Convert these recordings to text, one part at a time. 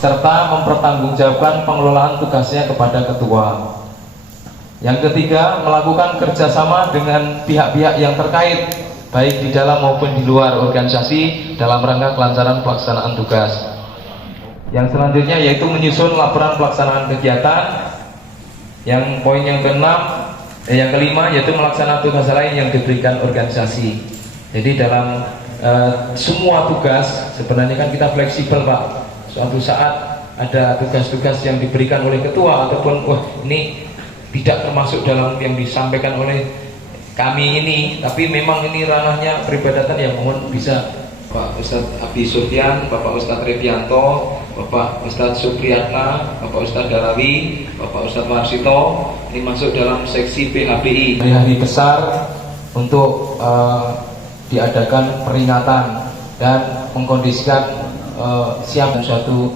serta mempertanggungjawabkan pengelolaan tugasnya kepada ketua. Yang ketiga, melakukan kerjasama dengan pihak-pihak yang terkait, baik di dalam maupun di luar organisasi dalam rangka kelancaran pelaksanaan tugas. Yang selanjutnya yaitu menyusun laporan pelaksanaan kegiatan. Yang poin yang yang kelima yaitu melaksanakan tugas lain yang diberikan organisasi. Jadi dalam semua tugas sebenarnya kan kita fleksibel Pak. Suatu saat ada tugas-tugas yang diberikan oleh ketua ataupun ini tidak termasuk dalam yang disampaikan oleh kami ini, tapi memang ini ranahnya peribadatan yang mohon bisa Pak Ustadz Abdi Sufyan, Bapak Ustadz Revianto, Bapak Ustadz Supriyatna, Bapak Ustadz Darawi, Bapak Ustadz Marsito, ini masuk dalam seksi PHBI. Hari besar untuk diadakan peringatan dan mengkondisikan siap suatu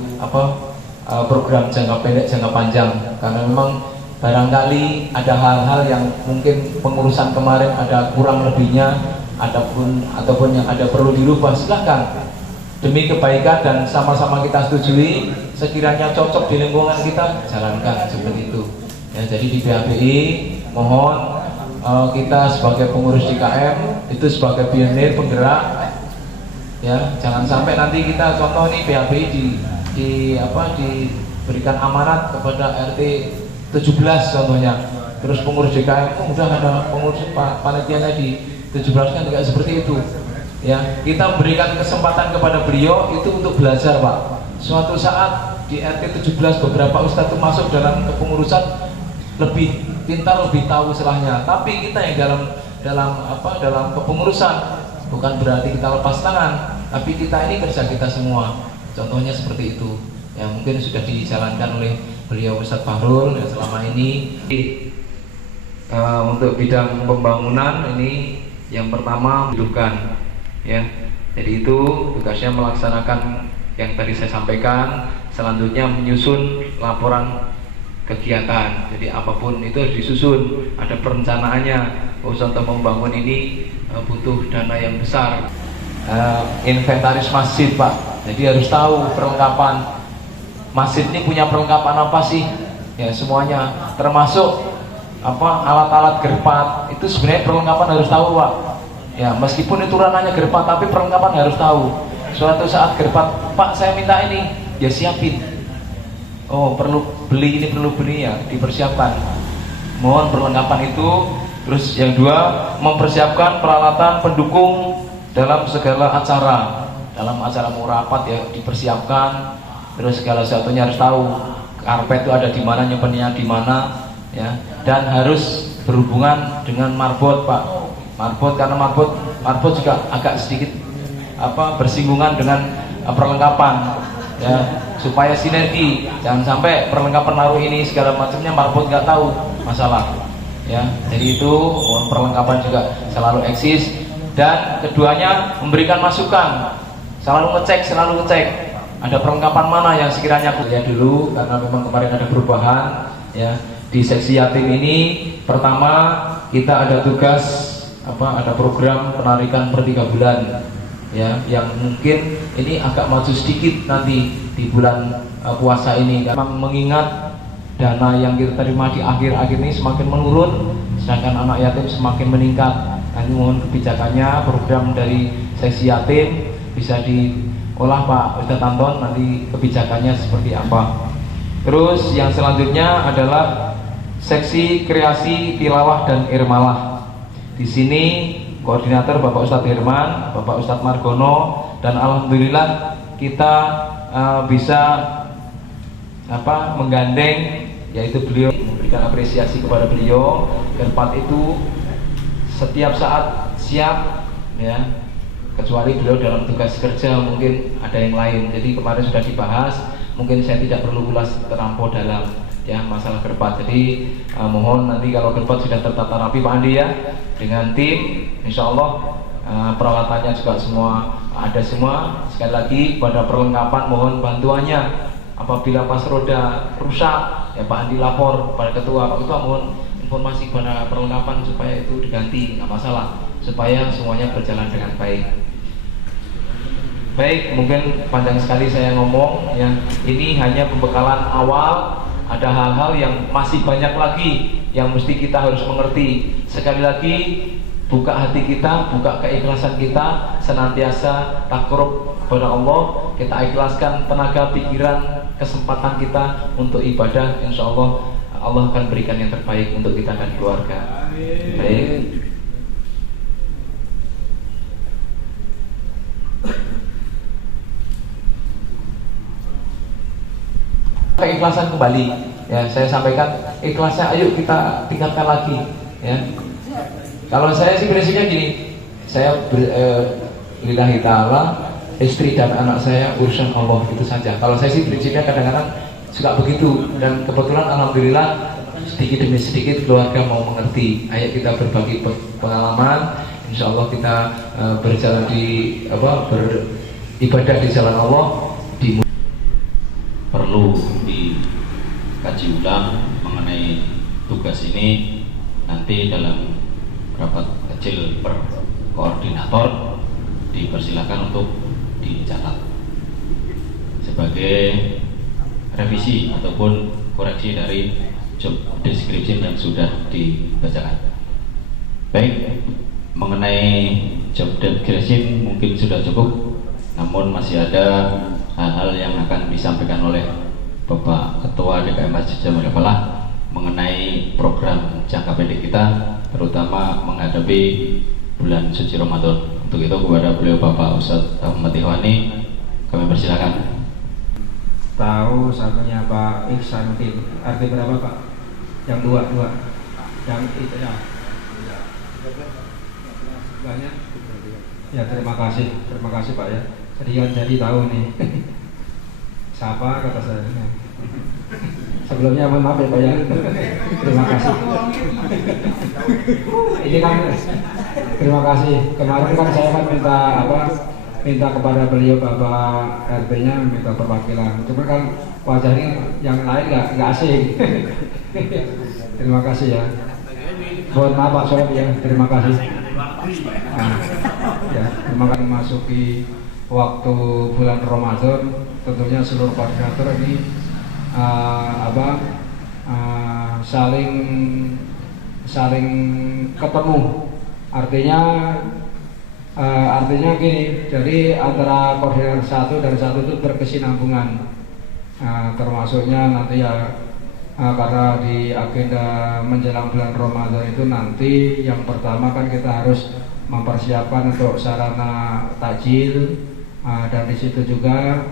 program jangka pendek jangka panjang, karena memang barangkali ada hal-hal yang mungkin pengurusan kemarin ada kurang lebihnya ataupun yang ada perlu dirubah, silahkan demi kebaikan dan sama-sama kita setujui, sekiranya cocok di lingkungan kita jalankan seperti itu ya. Jadi di PHBI mohon kita sebagai pengurus DKM itu sebagai pionir penggerak ya, jangan sampai nanti kita contoh nih PHBI diberikan amanat kepada RT 17 contohnya, terus pengurus DKM udah ada pengurus panitianya di 17 kan tidak seperti itu ya. Kita berikan kesempatan kepada beliau itu untuk belajar Pak. Suatu saat di RT 17 beberapa ustadz itu masuk dalam kepengurusan lebih pintar, lebih tahu selahnya, tapi kita yang dalam kepengurusan bukan berarti kita lepas tangan, tapi kita ini kerja kita semua. Contohnya seperti itu yang mungkin sudah dijalankan oleh beliau Ustadz Fahrul yang selama ini. Untuk bidang pembangunan ini yang pertama butuhkan ya, jadi itu tugasnya melaksanakan yang tadi saya sampaikan. Selanjutnya menyusun laporan kegiatan, jadi apapun itu harus disusun, ada perencanaannya. Untuk membangun ini butuh dana yang besar. Inventaris masjid Pak, jadi harus tahu perlengkapan masjid ini punya perlengkapan apa sih ya, semuanya termasuk alat-alat gerpat itu sebenarnya perlengkapan harus tahu Pak ya, meskipun itu ranahnya gerpat tapi perlengkapan harus tahu. Suatu saat gerpat, Pak saya minta ini, ya siapin, perlu beli ini, perlu beli ya, dipersiapkan, mohon perlengkapan itu. Terus yang dua, mempersiapkan peralatan pendukung dalam segala acara, dalam acara mau rapat ya dipersiapkan. Terus segala sesuatunya harus tahu, karpet itu ada di mana, nyimpennya di mana ya, dan harus berhubungan dengan marbot Pak. Marbot, karena marbot juga agak sedikit bersinggungan dengan perlengkapan ya, supaya sinergi. Jangan sampai perlengkapan naruh ini segala macamnya marbot nggak tahu masalah ya. Jadi itu perlengkapan juga selalu eksis. Dan keduanya memberikan masukan, selalu ngecek ada perlengkapan mana yang sekiranya lihat dulu, karena memang kemarin ada perubahan ya. Di seksi yatim ini pertama kita ada tugas ada program penarikan per 3 bulan ya, yang mungkin ini agak maju sedikit nanti di bulan puasa ini, karena mengingat dana yang kita terima di akhir-akhir ini semakin menurun, sedangkan anak yatim semakin meningkat. Kami mohon kebijakannya program dari seksi yatim bisa diolah Pak Ustadz Anton, nanti kebijakannya seperti apa. Terus yang selanjutnya adalah seksi kreasi tilawah dan irmalah. Di sini koordinator Bapak Ustadz Herman, Bapak Ustadz Margono, dan alhamdulillah kita bisa menggandeng, yaitu beliau memberikan apresiasi kepada beliau. Gerpat itu setiap saat siap ya, kecuali beliau dalam tugas kerja mungkin ada yang lain. Jadi kemarin sudah dibahas, mungkin saya tidak perlu ulas terlampau dalam ya masalah gerpat. Jadi mohon nanti kalau gerpat sudah tertata rapi Pak Andi ya, dengan tim, insya Allah peralatannya juga semua ada semua. Sekali lagi pada perlengkapan mohon bantuannya. Apabila pas roda rusak ya Pak Andi lapor pada ketua, Pak Ketua mohon informasi pada perlengkapan supaya itu diganti, nggak masalah, supaya semuanya berjalan dengan baik. Baik, mungkin panjang sekali saya ngomong ya. Ini hanya pembekalan awal. Ada hal-hal yang masih banyak lagi yang mesti kita harus mengerti. Sekali lagi, buka hati kita, buka keikhlasan kita, senantiasa takarrub kepada Allah. Kita ikhlaskan tenaga, pikiran, kesempatan kita untuk ibadah. Insya Allah Allah akan berikan yang terbaik untuk kita dan keluarga. Baik. Keikhlasan kembali ya, saya sampaikan ikhlasnya ayo kita tingkatkan lagi ya. Kalau saya sih prinsipnya gini, saya lillahi ta'ala, istri dan anak saya urusan Allah, itu saja. Kalau saya sih prinsipnya kadang-kadang suka begitu, dan kebetulan alhamdulillah sedikit demi sedikit keluarga mau mengerti. Ayo kita berbagi pengalaman, insya Allah kita berjalan beribadah di jalan Allah. Perlu dikaji ulang mengenai tugas ini, nanti dalam rapat kecil per koordinator dipersilakan untuk dicatat sebagai revisi ataupun koreksi dari job description yang sudah dibacakan. Baik, mengenai job description mungkin sudah cukup, namun masih ada hal-hal yang akan disampaikan oleh Bapak Ketua DKM Masjid Jamil Falah mengenai program jangka pendek kita, terutama menghadapi bulan suci Ramadan. Untuk itu kepada beliau Bapak Ustadz Ahmad Ihwani kami persilakan. Tahu satunya Pak Ihsanuddin, arti berapa Pak? Yang dua, yang itu ya. Banyak. Ya terima kasih Pak ya. Jadi tahu nih. Siapa kata saya? Sebelumnya mohon maaf ya Pak ya. Terima kasih. Ini kan terima kasih. Kemarin kan saya kan minta kepada beliau Bapak RT-nya minta perwakilan. Cuma kan wajahnya yang lain nggak asing. Terima kasih ya. Mohon maaf Pak Soeb ya. Terima kasih. Nah, ya, terima kasih memasuki waktu bulan Ramadan, tentunya seluruh koordinator ini saling ketemu. Artinya gini, jadi antara koordinator satu dan satu itu berkesinambungan, termasuknya nanti ya karena di agenda menjelang bulan Ramadan itu nanti yang pertama kan kita harus mempersiapkan untuk sarana takjil, dan di situ juga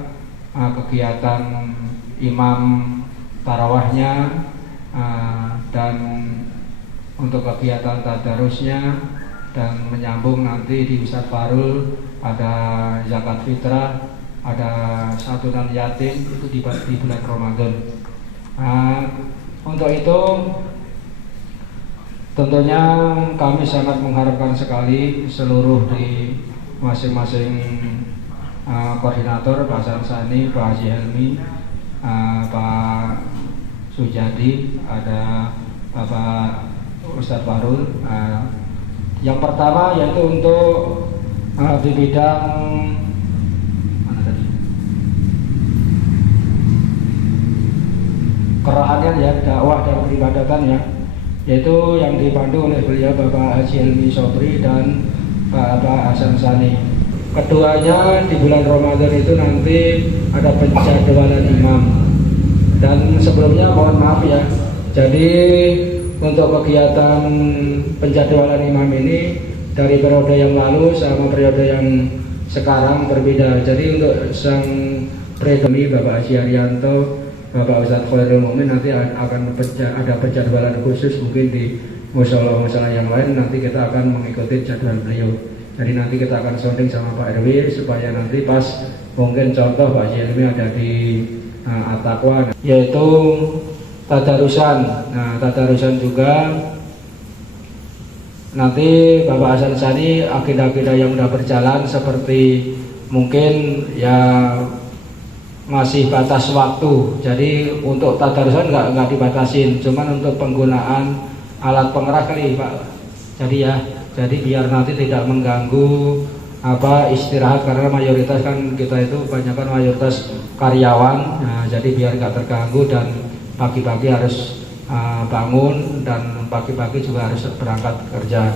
kegiatan imam tarawahnya, dan untuk kegiatan tadarusnya, dan menyambung nanti di Ustadz Farul ada zakat fitrah, ada santunan yatim itu di bulan Ramadan. Untuk itu tentunya kami sangat mengharapkan sekali seluruh di masing-masing koordinator, Pak Sansani, Pak Haji Helmi, Pak Sujadi, ada Bapak Ustadz Farul. Yang pertama yaitu untuk di bidang kerohanian ya, dakwah dan peribadatan ya, yaitu yang dipandu oleh beliau Bapak Haji Helmi Sobri dan Pak Hasan Sani. Keduanya di bulan Ramadan itu nanti ada penjadwalan imam, dan sebelumnya mohon maaf ya, jadi untuk kegiatan penjadwalan imam ini dari periode yang lalu sama periode yang sekarang berbeda. Jadi untuk sang predemi Bapak Haji Haryanto, Bapak Ustadz Khairul Mu'min nanti akan ada penjadwalan khusus, mungkin di musola-musola yang lain nanti kita akan mengikuti jadwal beliau. Jadi nanti kita akan sounding sama Pak RW supaya nanti pas mungkin contoh Pak Haji Helmi ada di At-Taqwa, yaitu tadarusan. Nah, tadarusan juga nanti Bapak Hasan Sani agenda-agenda yang sudah berjalan seperti mungkin ya masih batas waktu, jadi untuk tadarusan nggak dibatasin, cuman untuk penggunaan alat pengeras kali Pak. Jadi biar nanti tidak mengganggu istirahat, karena mayoritas kan kita itu kebanyakan mayoritas karyawan. Nah, jadi biar nggak terganggu, dan pagi-pagi harus bangun dan pagi-pagi juga harus berangkat kerja.